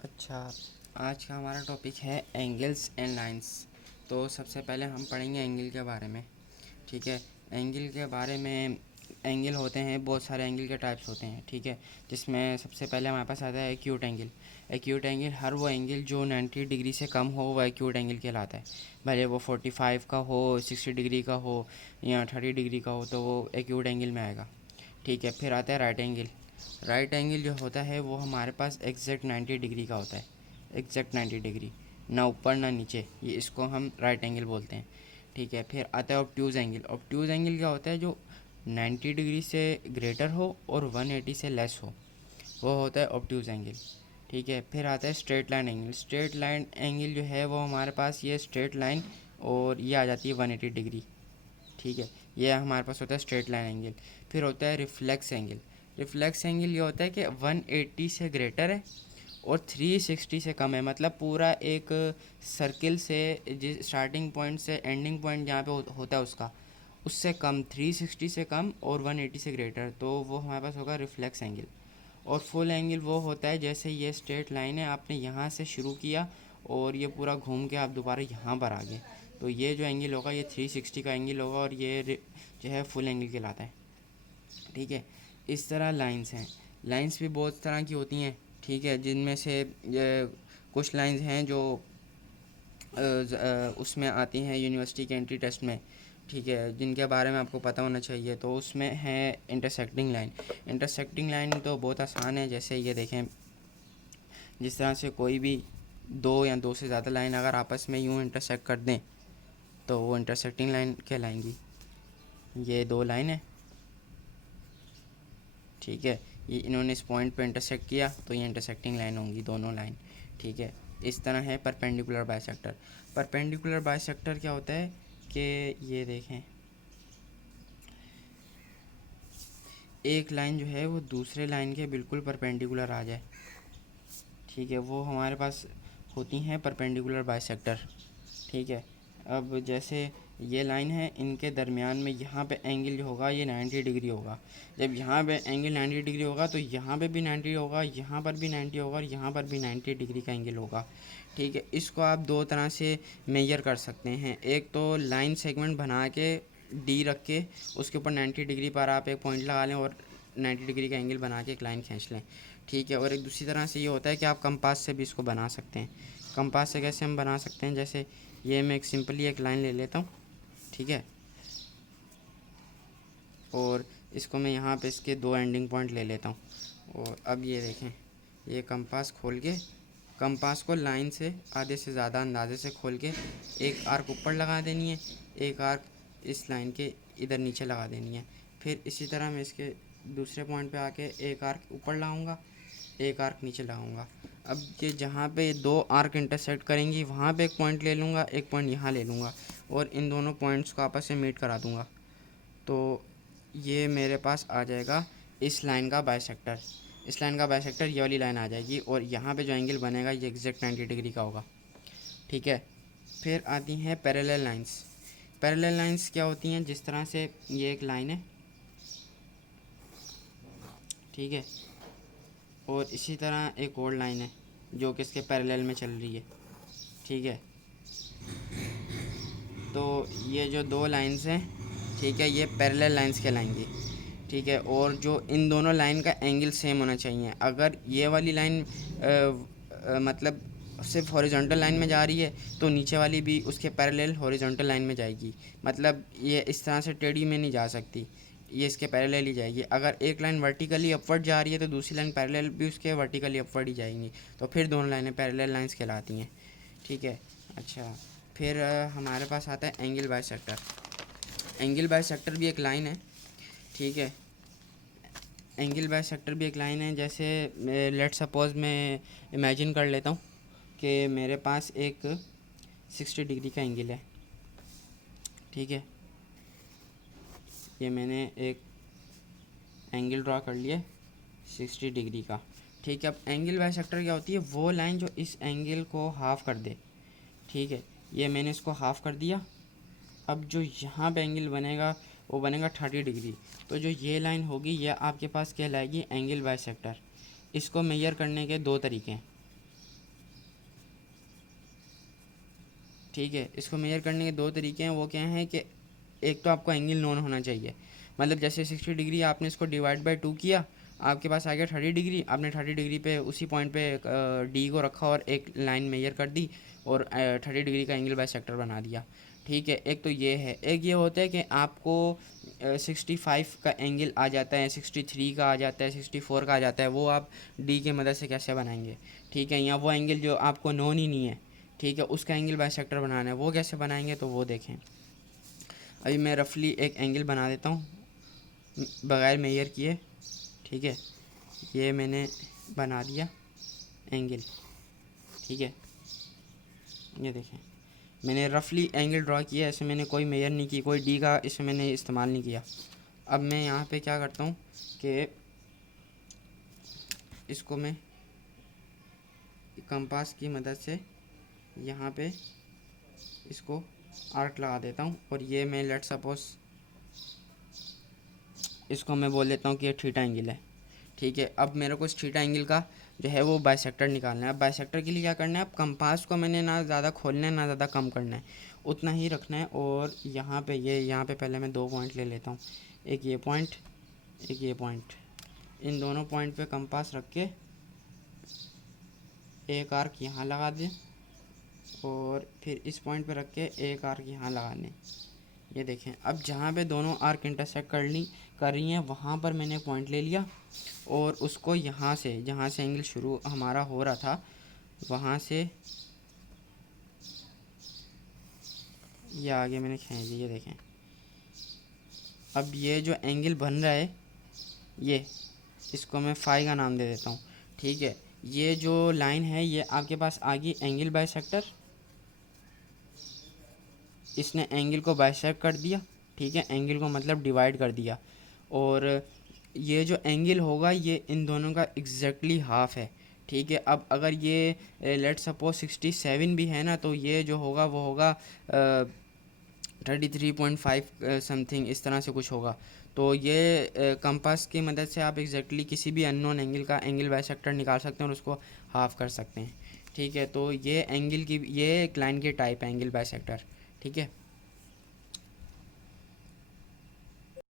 अच्छा, आज का हमारा टॉपिक है एंगल्स एंड लाइंस। तो सबसे पहले हम पढ़ेंगे एंगल के बारे में। ठीक है, एंगल के बारे में एंगल होते हैं, बहुत सारे एंगल के टाइप्स होते हैं। ठीक है, जिसमें सबसे पहले हमारे पास आता है एक्यूट एंगल। एक्यूट एंगल हर वो एंगल जो 90 डिग्री से कम हो वह एक्यूट एंगल कहलाता है। भले वो 45 का हो, 60 डिग्री का हो या 30 डिग्री का हो, तो वो एक्यूट एंगल में आएगा। ठीक है, फिर आता है राइट एंगल। राइट एंगल जो होता है वो हमारे पास एग्जैक्ट 90 डिग्री का होता है। एग्जैक्ट 90 डिग्री, ना ऊपर ना नीचे, ये इसको हम राइट एंगल बोलते हैं। ठीक है, फिर आता है ऑब्ट्यूज़ एंगल। ऑब्ट्यूज़ एंगल क्या होता है? जो 90 डिग्री से ग्रेटर हो और 180 से लेस हो, वो होता है ऑब्ट्यूज़ एंगल। ठीक है, फिर आता है straight line angle. Straight line angle जो है वो हमारे पास ये स्ट्रेट लाइन और ये आ जाती है 180 डिग्री। ठीक है, ये हमारे पास होता है स्ट्रेट लाइन एंगल। फिर होता है रिफ्लेक्स एंगल। रिफ्लेक्स एंगल ये होता है कि 180 से ग्रेटर है और 360 से कम है। मतलब पूरा एक सर्किल से, जिस स्टार्टिंग पॉइंट से एंडिंग पॉइंट जहाँ पे होता है उसका, उससे कम, 360 से कम और 180 से ग्रेटर, तो वो हमारे पास होगा रिफ्लेक्स एंगल। और फुल एंगल वो होता है जैसे ये स्ट्रेट लाइन है, आपने यहाँ से शुरू किया और ये पूरा घूम के आप दोबारा यहाँ पर आ गए, तो ये जो एंगल होगा ये 360 का एंगल होगा और ये जो है फुल एंगल कहलाता है। ठीक है, इस तरह लाइंस हैं। लाइंस भी बहुत तरह की होती हैं। ठीक है, जिनमें से कुछ लाइंस हैं जो उसमें आती हैं यूनिवर्सिटी के एंट्री टेस्ट में। ठीक है, जिनके बारे में आपको पता होना चाहिए। तो उसमें है इंटरसेक्टिंग लाइन। इंटरसेक्टिंग लाइन तो बहुत आसान है। जैसे ये देखें, जिस तरह से कोई भी दो या दो से ज़्यादा लाइन अगर आपस में यूँ इंटरसेक्ट कर दें तो वो इंटरसेक्टिंग लाइन कहलाएंगी। ये दो लाइन है। ठीक है, ये इन्होंने इस पॉइंट पे इंटरसेक्ट किया तो ये इंटरसेक्टिंग लाइन होंगी दोनों लाइन। ठीक है, इस तरह है परपेंडिकुलर बाइसेक्टर। परपेंडिकुलर बाइसेक्टर क्या होता है कि ये देखें, एक लाइन जो है वो दूसरे लाइन के बिल्कुल परपेंडिकुलर आ जाए। ठीक है, वो हमारे पास होती हैं परपेंडिकुलर बाइसेक्टर। ठीक है, अब जैसे ये लाइन है, इनके दरमियान में यहाँ पे एंगल जो होगा ये 90 डिग्री होगा। जब यहाँ पे एंगल 90 डिग्री होगा तो यहाँ पे भी 90 होगा, यहाँ पर भी 90 होगा और यहाँ पर भी 90 डिग्री का एंगल होगा। ठीक है, इसको आप दो तरह से मेजर कर सकते हैं। एक तो लाइन सेगमेंट बना के डी रख के उसके ऊपर 90 डिग्री पर आप एक पॉइंट लगा लें और 90 डिग्री का एंगल बना के एक लाइन खींच लें। ठीक है, और एक दूसरी तरह से ये होता है कि आप कंपास से भी इसको बना सकते हैं। कंपास से कैसे हम बना सकते हैं? जैसे ये मैं एक सिंपली एक लाइन ले लेता हूँ। ठीक है, और इसको मैं यहाँ पे इसके दो एंडिंग पॉइंट ले लेता हूँ। और अब ये देखें, ये कंपास खोल के, कंपास को लाइन से आधे से ज़्यादा अंदाजे से खोल के एक आर्क ऊपर लगा देनी है, एक आर्क इस लाइन के इधर नीचे लगा देनी है। फिर इसी तरह मैं इसके दूसरे पॉइंट पे आके एक आर्क ऊपर लगाऊंगा, एक आर्क नीचे लगाऊंगा। अब ये जहाँ पे दो आर्क इंटरसेक्ट करेंगी वहाँ पे एक पॉइंट ले लूँगा, एक पॉइंट यहाँ ले लूँगा और इन दोनों पॉइंट्स को आपस में मीट करा दूँगा। तो ये मेरे पास आ जाएगा इस लाइन का बाइसेक्टर। इस लाइन का बाइसेक्टर ये वाली लाइन आ जाएगी और यहाँ पे जो एंगल बनेगा ये एग्जैक्ट 90 डिग्री का होगा। ठीक है, फिर आती हैं पैरेलल लाइंस। पैरेलल लाइंस क्या होती हैं? जिस तरह से ये एक लाइन है, ठीक है, और इसी तरह एक और लाइन है जो कि इसके पैरेलल में चल रही है। ठीक है, तो ये जो दो लाइंस हैं, ठीक है, ये पैरेलल लाइंस कहलाएंगी। ठीक है, और जो इन दोनों लाइन का एंगल सेम होना चाहिए। अगर ये वाली लाइन मतलब सिर्फ हॉरिजॉन्टल लाइन में जा रही है तो नीचे वाली भी उसके पैरेलल हॉरिजॉन्टल लाइन में जाएगी। मतलब ये इस तरह से टेढ़ी में नहीं जा सकती, ये इसके पैरेलल ही जाएगी। अगर एक लाइन वर्टिकली अपवर्ड जा रही है तो दूसरी लाइन पैरेलल भी उसके वर्टिकली अपवर्ड ही जाएंगी, तो फिर दोनों लाइनें पैरेलल लाइंस कहलाती हैं। ठीक है, अच्छा, फिर हमारे पास आता है एंगल बाइसेक्टर। एंगल बाइसेक्टर भी एक लाइन है। ठीक है, एंगल बाइसेक्टर भी एक लाइन है। जैसे लेट सपोज़ मैं इमेजिन कर लेता हूँ कि मेरे पास एक 60 डिग्री का एंगल है। ठीक है, ये मैंने एक एंगल ड्रा कर लिया 60 डिग्री का। ठीक है, अब एंगल बाइसेक्टर क्या होती है? वो लाइन जो इस एंगल को हाफ़ कर दे। ठीक है, ये मैंने इसको हाफ़ कर दिया। अब जो यहाँ पे एंगल बनेगा वो बनेगा 30 डिग्री। तो जो ये लाइन होगी ये आपके पास कहलाएगी एंगल बाइसेक्टर। इसको मेजर करने के दो तरीके हैं। ठीक है, इसको मेजर करने के दो तरीके हैं। वो क्या हैं कि एक तो आपको एंगल नोन होना चाहिए, मतलब जैसे 60 डिग्री आपने इसको डिवाइड बाय 2 किया, आपके पास आ गया 30 डिग्री। आपने 30 डिग्री पे उसी पॉइंट पे डी को रखा और एक लाइन मेजर कर दी और 30 डिग्री का एंगल बाइसेक्टर बना दिया। ठीक है, एक तो ये है। एक ये होता है कि आपको 65 का एंगल आ जाता है, 63 का आ जाता है, 64 का आ जाता है, वो आप डी के मदद से कैसे बनाएंगे। ठीक है, या वो एंगल जो आपको नोन ही नहीं है, ठीक है, उसका एंगल बाइसेक्टर बनाना है, वो कैसे बनाएंगे तो वो देखें। अभी मैं रफली एक एंगल बना देता हूँ बगैर मेजर किए। ठीक है, ये मैंने बना दिया एंगल। ठीक है, ये देखें, मैंने रफली एंगल ड्रा किया, ऐसे मैंने कोई मेजर नहीं की, कोई डी का इसमें मैंने इस्तेमाल नहीं किया। अब मैं यहाँ पे क्या करता हूँ कि इसको मैं कंपास की मदद से यहाँ पे इसको आर्क लगा देता हूँ और ये मैं लेट सपोज इसको मैं बोल देता हूँ कि ये थीटा एंगल है। ठीक है, अब मेरे को इस थीटा एंगल का जो है वो बाइसेक्टर निकालना है। अब बाइसेक्टर के लिए क्या करना है, अब कंपास को मैंने ना ज़्यादा खोलना है ना ज़्यादा कम करना है, उतना ही रखना है। और यहाँ पे यहाँ पे पहले मैं 2 पॉइंट ले लेता हूँ, एक ये पॉइंट, एक ये पॉइंट। इन दोनों पॉइंट पे कंपास रख के एक आर्क यहाँ लगा दें और फिर इस पॉइंट पे रख के एक आर्क यहाँ लगा दें। ये देखें, अब जहाँ पे दोनों आर्क इंटरसेक्ट कर रही हैं वहाँ पर मैंने पॉइंट ले लिया और उसको यहाँ से, जहाँ से एंगल शुरू हमारा हो रहा था, वहाँ से ये आगे मैंने खींच दी। ये देखें, अब ये जो एंगल बन रहा है ये, इसको मैं फाई का नाम दे देता हूँ। ठीक है, ये जो लाइन है ये आपके पास आ गई एंगल बाइसेक्टर, इसने एंगल को बाइसेक्ट कर दिया। ठीक है, एंगल को मतलब डिवाइड कर दिया। और ये जो एंगल होगा ये इन दोनों का एग्जैक्टली हाफ है। ठीक है, अब अगर ये लेट सपोज 67 भी है ना, तो ये जो होगा वो होगा 33.5 समथिंग, इस तरह से कुछ होगा। तो ये कंपास की मदद से आप एग्जैक्टली किसी भी अननोन एंगल का एंगल बाइसेक्टर निकाल सकते हैं और उसको हाफ कर सकते हैं। ठीक है, तो ये एंगल की, ये एक लाइन की टाइप है एंगल बाइसेक्टर। ठीक है।